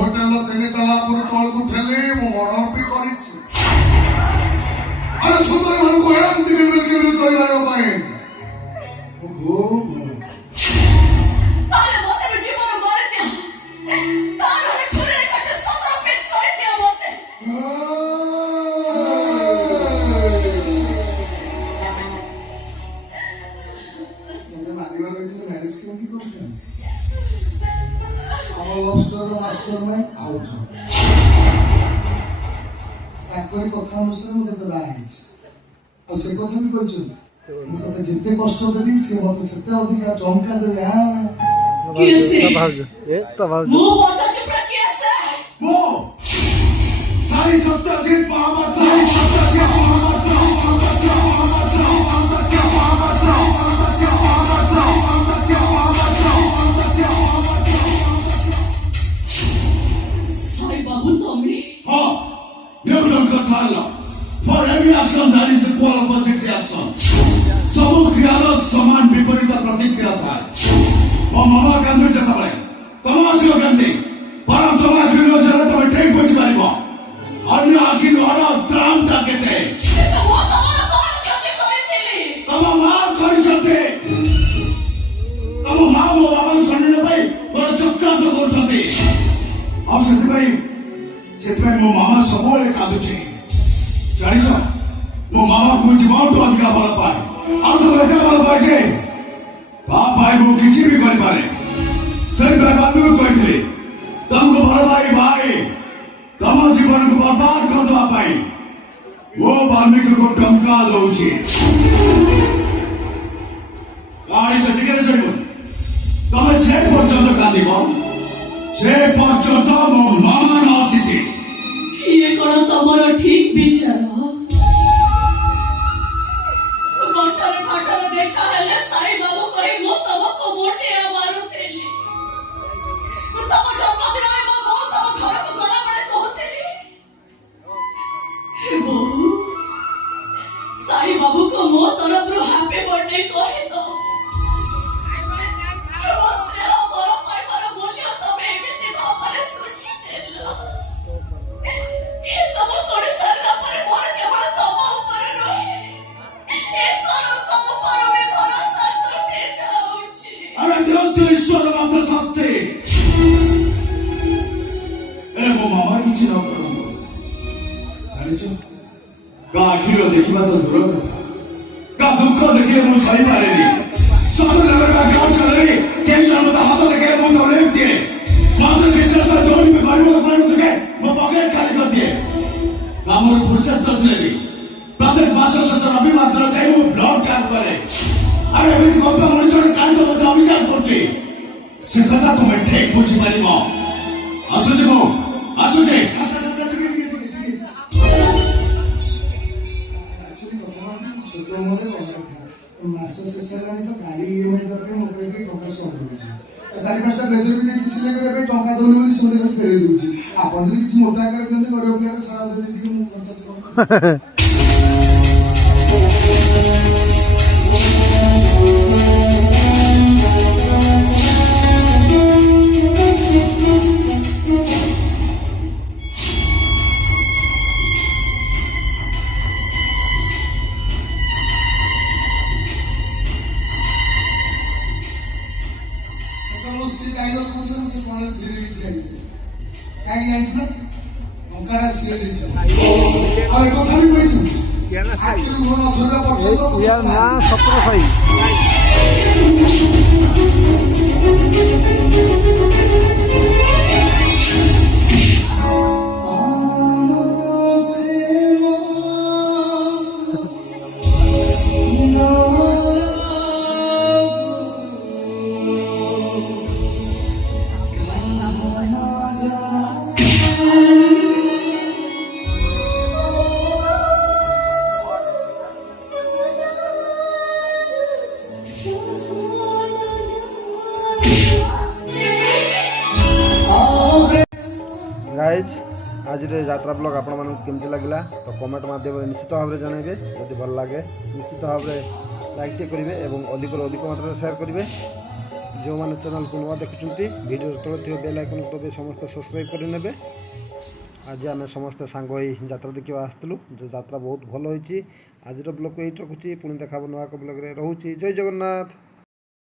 হোটেল 3 তলা উপর তলকু ঠেলে ମୁଁ ଅର୍ଡର ବି କରିଛି। ଆରେ ସୁନ୍ଦର ମାନଙ୍କୁ ଏମିତି ବିବ୍ରତ କରିବାର ପାଇଁ ମୁଁ ଖୁବ୍ ଭଲ ତାହେଲେ ମୋତେ ଜୀବନ ମାରିଦିଅ, ତାହେଲେ ଛୁରୀରେ କାଟି ସଦର ପିସ୍ କରିଦିଅ ମୋତେ। ମାରିବାର ହେଇଥିଲେ ମ୍ୟାରେଜ କେମିତି କରିଥାନ୍ତି? ଆମ ଲଭ୍ ଷ୍ଟୋରିର ମାଷ୍ଟର ମାଇଣ୍ଡ ଆଉ ତାଙ୍କରି କଥା ଅନୁସାରେ ମୁଁ ତତେ ବାହା ହେଇଛି। ଆଉ ସେ କଥା ବି କହିଛନ୍ତି ମୁଁ ତତେ ଯେତେ କଷ୍ଟ ଦେବି ସେ ମତେ ସେତେ ଅଧିକା ଟଙ୍କା ଦେବେ। ମୁଁ ପଚାରୁଛି ପୁରା କିଏ ସେ? ମୁଁ ସାଇ ସତ୍ୟଜିତ ମହାମତ ସାଇ ସତ୍ୟଜିତ ମହାମତ ସାଇ ବାବୁ ତମେ? ହଁ Newton Katala. For every action there is a equal opposite reaction. ସବୁ କ୍ରିୟାର ସମାନ ବିପରୀତ ପ୍ରତିକ୍ରିୟା ଥାଏ। ମୋ ମାମା କାନ୍ଦୁଛି ଯେତେବେଳେ ତମ ଆସିବ କେମିତି? ବରଂ ତମ ଆଖି ନଜରରେ ତମେ ଠିକ୍ ବୁଝିପାରିବ ଅନ୍ୟ ଆଖି ନୁହଁର ଦାମଟା କେତେ। ତମ ମା କରିଛନ୍ତି, ତମ ମା ମୋ ବାବାଙ୍କୁ ଶୁଣିବା ପାଇଁ ଗୋଟେ ଚକ୍ରାନ୍ତ କରୁଛନ୍ତି। ଆଉ ସେଥିପାଇଁ ମୋ ମାମା ସବୁବେଳେ କାନ୍ଦୁଛି। ଜାଣିଛ ମୋ ମାମାକୁ ମୁଁ ଜୀବନଠୁ ଅଧିକା ଭଲ ପାଏ। ଆଉ ତ ଏତେ ଭଲ ପାଏ ଯେ ବାପ ଭାଇ ମୁଁ କିଛି ବି କରିପାରେ। ସେଇଥିପାଇଁ ବାଲ୍ମୀକି କହିଥିଲି ତମକୁ ଭଲ ଭାଇ ତମ ଜୀବନକୁ ବର୍ବାଦ କରିଦେବା ପାଇଁ ମୁଁ ବାଲ୍ମୀକିକୁ ଟଙ୍କା ଦଉଛି। କାହାଣୀ ସେଠିକରେ ଶୁଣିବ। ତମେ ସେ ପର୍ଯ୍ୟନ୍ତ କାନ୍ଦିବ ସେ ପର୍ଯ୍ୟନ୍ତ ମୋ ମାମା ନ ଆସିଛି। ଇଏ କଣ ତମର ଠିକ ବିଚାର? ଘଟର ଦେଖା ହେଲେ ସାଇ ବାବୁ କହି ମୁଁ ତମକୁ ମୋଟିଆ ମାରୁଥିଲି। ତମ ଜନ୍ମଦିନରେ ମୋ ବୋଉ ତମ ଘରକୁ ଗଲାବେଳେ କହୁଥିଲି ବୋଉ ସାଇ ବାବୁକୁ ମୋ ତରଫରୁ ହାପି ବର୍ଥଡେ କହିଦବ। ଈଶ୍ୱର ମତେ ଶାସ୍ତି ମୋ ମାମା କିଛି ନ କରନ୍ତୁ। ଜାଣିଛ କା ଆଖିର ଦେଖିବା ତ ଦୂର କଥା, କା ଦୁଃଖ ଦେଖିଲେ ମୁଁ ସହିପାରେନି। ଗାଁ ଚଲେନି କେହି ଜଣ ମତେ ହାତ ଦେଖେ ମୁଁ ଦୌଡେଇ ଦିଏ। ମତେ ବିଶ୍ୱାସ ଯୋଉଠି ବି ଗରିବ ପାଣି ଦେଖେ ମୋ ପକେଟ ଖାଲି କରିଦିଏ। କାମରୁ ଫୁର୍ସତ କରିଥିଲେ ବି ପ୍ରତ୍ୟେକ ମାସ ଶେଷ ରବିବାର ଦିନ ଯାଇ ମୁଁ ବ୍ଲଡ କ୍ୟାମ୍ପ କରେ। ଆରେ ଏମିତି ଗପ ମଣିଷରେ କାହିଁକି ମତେ ଅଭିଯାନ କରୁଛି ସେ କଥା ତମେ ଠିକ୍ ବୁଝିପାରିବ। ଆସୁଛି ମୁଁ ଆସୁଛି। ମାସ ଶେଷ ହେଲାଣି ତ ଗାଡି ଇଏମଆଇ ଦରକାର ମୋ ପାଇଁ ଟଙ୍କା ସର୍ଟ ରହୁଛି। 4-5ଟା ବ୍ଲେଜର ବି ନେଇକି ସିଲେଇ କରିବା ପାଇଁ ଟଙ୍କା ଦଉନି ବୋଲି ସନ୍ଦେହ କରି ଫେରେଇ ଦଉଛି। ଆପଣ ଯଦି କିଛି ମୋଟା ଆକାର ଦିଅନ୍ତି ଗରିବ ପିଲାଟା ସାରା ଦେଇକି ମୁଁ गाइज आज यात्रा ब्लॉग आपण मानक केमती लगला तो कमेंट माध्यम निश्चित भाव में जनइबे। जदि भल लगे निश्चित भाव में लाइक करेंगे और अधिक मात्रा शेयर करेंगे। ଯେଉଁମାନେ ଚ୍ୟାନେଲକୁ ନୂଆ ଦେଖୁଛନ୍ତି ଭିଡ଼ିଓ ତଳେ ଥିବା ବେଲ୍ ଆଇକନ୍କୁ ଦବାଇ ସମସ୍ତେ ସବସ୍କ୍ରାଇବ୍ କରିନେବେ। ଆଜି ଆମେ ସମସ୍ତେ ସାଙ୍ଗ ହୋଇ ଯାତ୍ରା ଦେଖିବା ଆସିଥିଲୁ। ଯେଉଁ ଯାତ୍ରା ବହୁତ ଭଲ ହୋଇଛି। ଆଜିର ବ୍ଲଗ୍କୁ ଏଇଠି ରଖୁଛି, ପୁଣି ଦେଖା ହେବ ନୂଆ ଏକ ବ୍ଲଗ୍ରେ। ରହୁଛି, ଜୟ ଜଗନ୍ନାଥ।